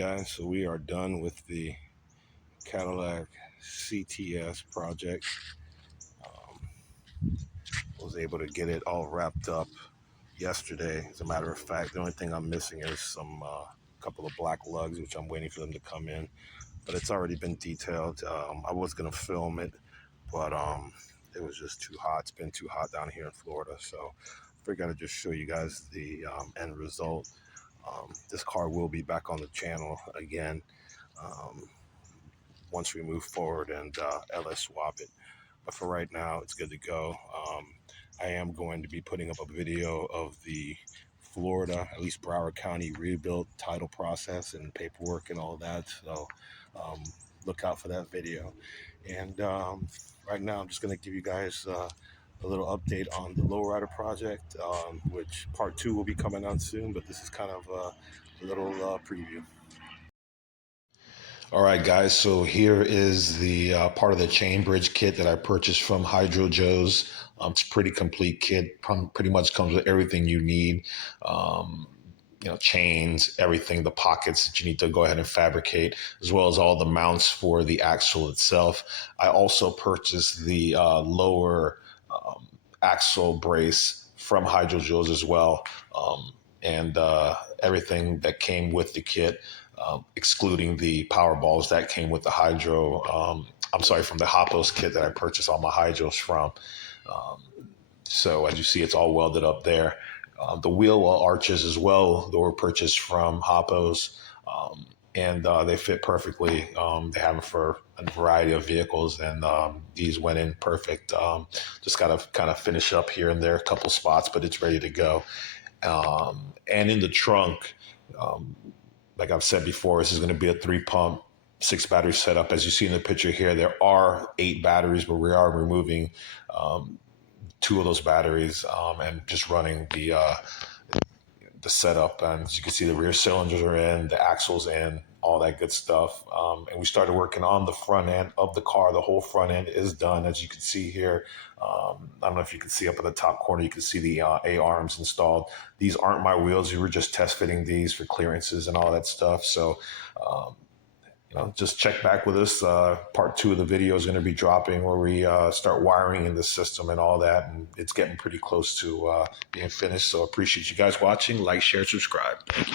guys, so we are done with the Cadillac CTS project. Was able to get it all wrapped up yesterday. As a matter of fact, the only thing I'm missing is some couple of black lugs, which I'm waiting for them to come in, but it's already been detailed. I was gonna film it, but it was just too hot. It's been too hot down here in Florida, so I figured I'd just show you guys the end result. This car will be back on the channel again once we move forward and LS swap it. But for right now, it's good to go. I am going to be putting up a video of the Florida, at least Broward County rebuild title process and paperwork and all that. So look out for that video. And right now, I'm just going to give you guys a little update on the Lowrider project, which part 2 will be coming out soon, but this is kind of a little preview. All right, guys, so here is the part of the chain bridge kit that I purchased from Hydro Joe's. It's a pretty complete kit, pretty much comes with everything you need. Chains, everything, the pockets that you need to go ahead and fabricate, as well as all the mounts for the axle itself. I also purchased the lower axle brace from Hydro Joe's as well, and everything that came with the kit. Excluding the power balls that came with the Hydro, from the Hoppos kit that I purchased all my Hydros from. So as you see, it's all welded up there. The wheel well arches as well, they were purchased from Hoppos, and they fit perfectly. They have them for a variety of vehicles, and these went in perfect. Just got to kind of finish up here and there, a couple spots, but it's ready to go. And in the trunk, like I've said before, this is going to be a 3-pump, 6-battery setup. As you see in the picture here, there are 8 batteries, but we are removing 2 of those batteries and just running the setup. And as you can see, the rear cylinders are in, the axles in, all that good stuff. And we started working on the front end of the car. The whole front end is done, as you can see here. I don't know if you can see up in the top corner, you can see the A-arms installed. These aren't my wheels. We were just test fitting these for clearances and all that stuff. So, just check back with us. Part 2 of the video is going to be dropping where we start wiring in the system and all that. And it's getting pretty close to being finished. So appreciate you guys watching. Like, share, subscribe. Thank you.